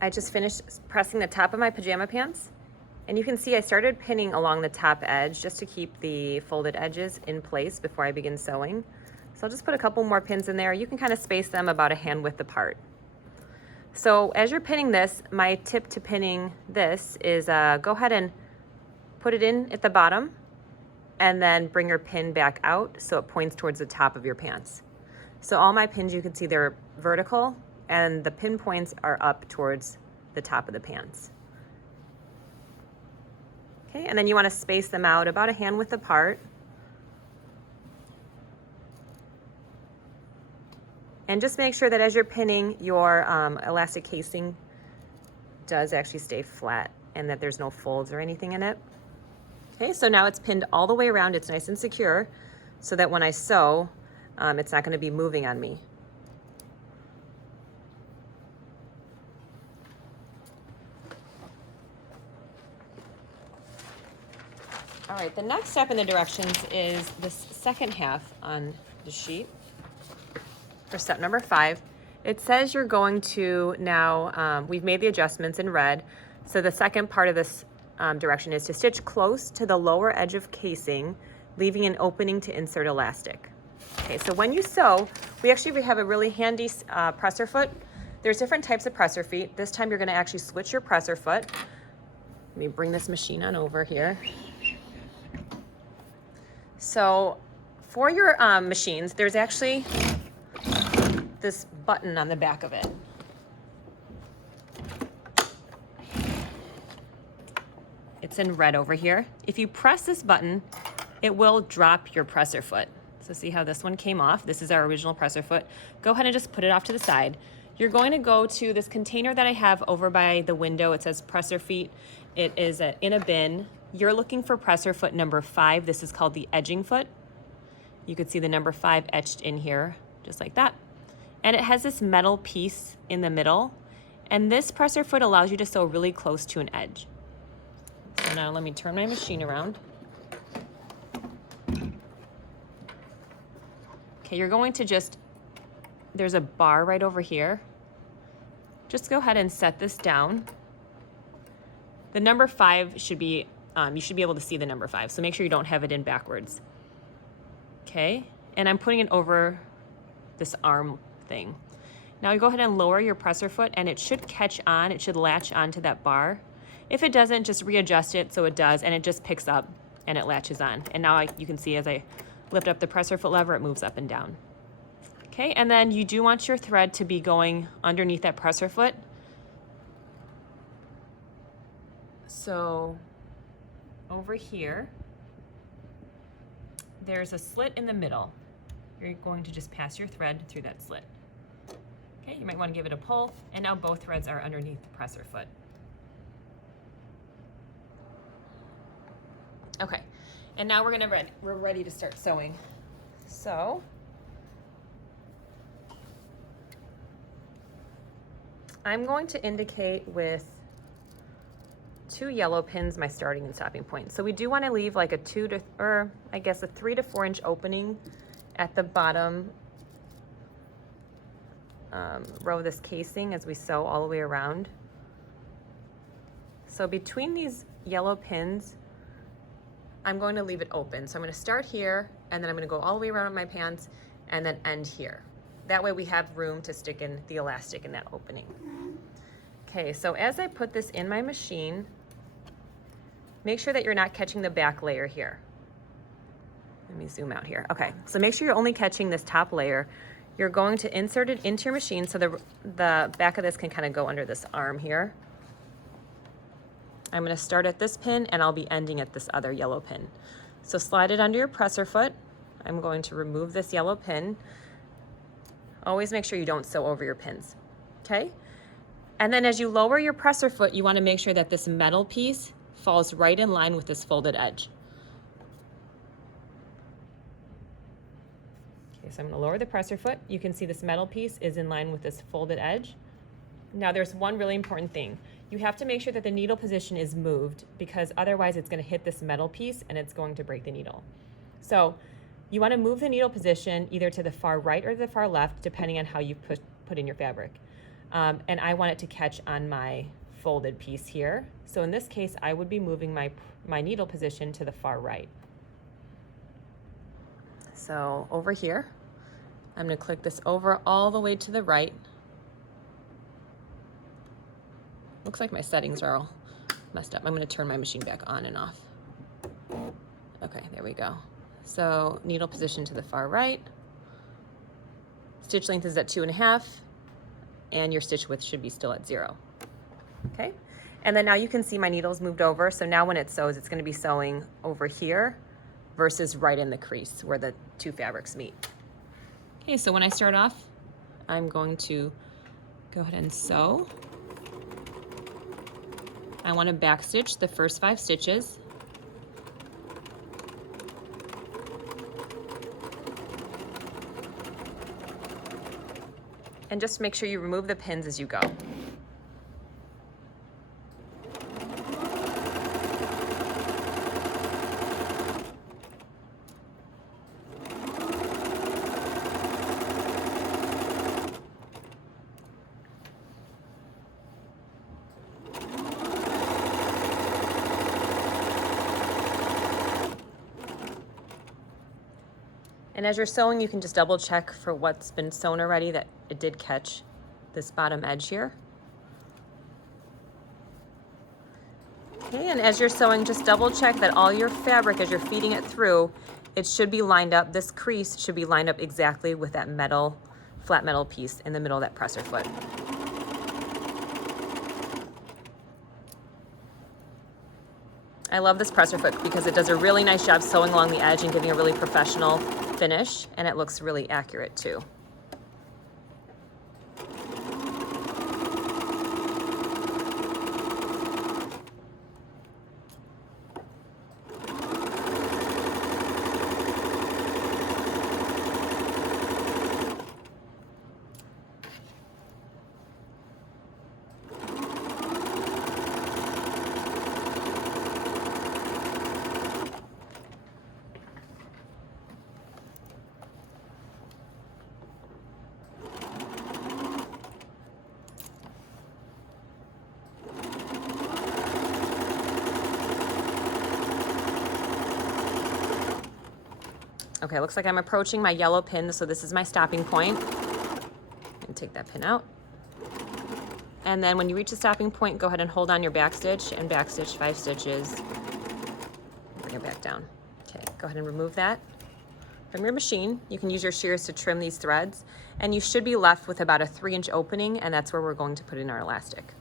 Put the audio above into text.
I just finished pressing the top of my pajama pants, and you can see I started pinning along the top edge just to keep the folded edges in place before I begin sewing. So I'll just put a couple more pins in there. You can kind of space them about a hand width apart. So as you're pinning this, my tip to pinning this is go ahead and put it in at the bottom and then bring your pin back out so it points towards the top of your pants. So all my pins, you can see they're vertical and the pin points are up towards the top of the pants. Okay, and then you want to space them out about a hand width apart. And just make sure that as you're pinning, your elastic casing does actually stay flat and that there's no folds or anything in it. Okay, so now it's pinned all the way around. It's nice and secure so that when I sew, it's not going to be moving on me. All right, the next step in the directions is this second half on the sheet. For step number 5, it says you're going to now, we've made the adjustments in red. So the second part of this direction is to stitch close to the lower edge of casing, leaving an opening to insert elastic. Okay, so when you sew, we have a really handy presser foot. There's different types of presser feet. This time you're gonna actually switch your presser foot. Let me bring this machine on over here. So for your machines, there's actually this button on the back of it. It's in red over here. If you press this button, it will drop your presser foot. So see how this one came off? This is our original presser foot. Go ahead and just put it off to the side. You're going to go to this container that I have over by the window. It says presser feet. It is in a bin. You're looking for presser foot number 5. This is called the edging foot. You could see the number 5 etched in here, just like that. And it has this metal piece in the middle. And this presser foot allows you to sew really close to an edge. So now let me turn my machine around. Okay, you're going to there's a bar right over here. Just go ahead and set this down. The number 5 should be, you should be able to see the number 5. So make sure you don't have it in backwards. Okay, and I'm putting it over this arm thing. Now you go ahead and lower your presser foot and it should catch on, it should latch onto that bar. If it doesn't, just readjust it so it does, and it just picks up and it latches on. And now you can see as I lift up the presser foot lever, it moves up and down. Okay, and then you do want your thread to be going underneath that presser foot. So over here, there's a slit in the middle. You're going to just pass your thread through that slit. Okay, you might want to give it a pull, and now both threads are underneath the presser foot. Okay, and now we're ready to start sewing. So I'm going to indicate with 2 yellow pins my starting and stopping point. So we do want to leave like a 3 to 4 inch opening at the bottom row of this casing as we sew all the way around. So between these yellow pins, I'm going to leave it open. So I'm going to start here, and then I'm going to go all the way around my pants and then end here. That way we have room to stick in the elastic in that opening. Okay, so as I put this in my machine, make sure that you're not catching the back layer here. Let me zoom out here. Okay, so make sure you're only catching this top layer. You're going to insert it into your machine so the back of this can kind of go under this arm here. I'm going to start at this pin and I'll be ending at this other yellow pin. So slide it under your presser foot. I'm going to remove this yellow pin. Always make sure you don't sew over your pins, okay? And then as you lower your presser foot, you want to make sure that this metal piece falls right in line with this folded edge. Okay, so I'm going to lower the presser foot. You can see this metal piece is in line with this folded edge. Now there's one really important thing. You have to make sure that the needle position is moved, because otherwise it's going to hit this metal piece and it's going to break the needle. So you want to move the needle position either to the far right or the far left, depending on how you put in your fabric. and I want it to catch on my folded piece here. So in this case, I would be moving my needle position to the far right. So over here, I'm going to click this over all the way to the right. Looks like my settings are all messed up. I'm going to turn my machine back on and off. Okay, there we go. So needle position to the far right. Stitch length is at 2.5, and your stitch width should be still at 0. Okay, and then now you can see my needle's moved over. So now when it sews, it's going to be sewing over here versus right in the crease where the two fabrics meet. Okay, so when I start off, I'm going to go ahead and sew. I want to backstitch the first 5 stitches. And just make sure you remove the pins as you go. And as you're sewing, you can just double check for what's been sewn already that it did catch this bottom edge here. Okay, and as you're sewing, just double check that all your fabric, as you're feeding it through, it should be lined up. This crease should be lined up exactly with that metal, flat metal piece in the middle of that presser foot. I love this presser foot because it does a really nice job sewing along the edge and giving a really professional finish, and it looks really accurate too. Okay, looks like I'm approaching my yellow pin, so this is my stopping point. And take that pin out. And then when you reach the stopping point, go ahead and hold on your back stitch and backstitch 5 stitches. Bring it back down. Okay, go ahead and remove that from your machine. You can use your shears to trim these threads, and you should be left with about a 3-inch opening, and that's where we're going to put in our elastic.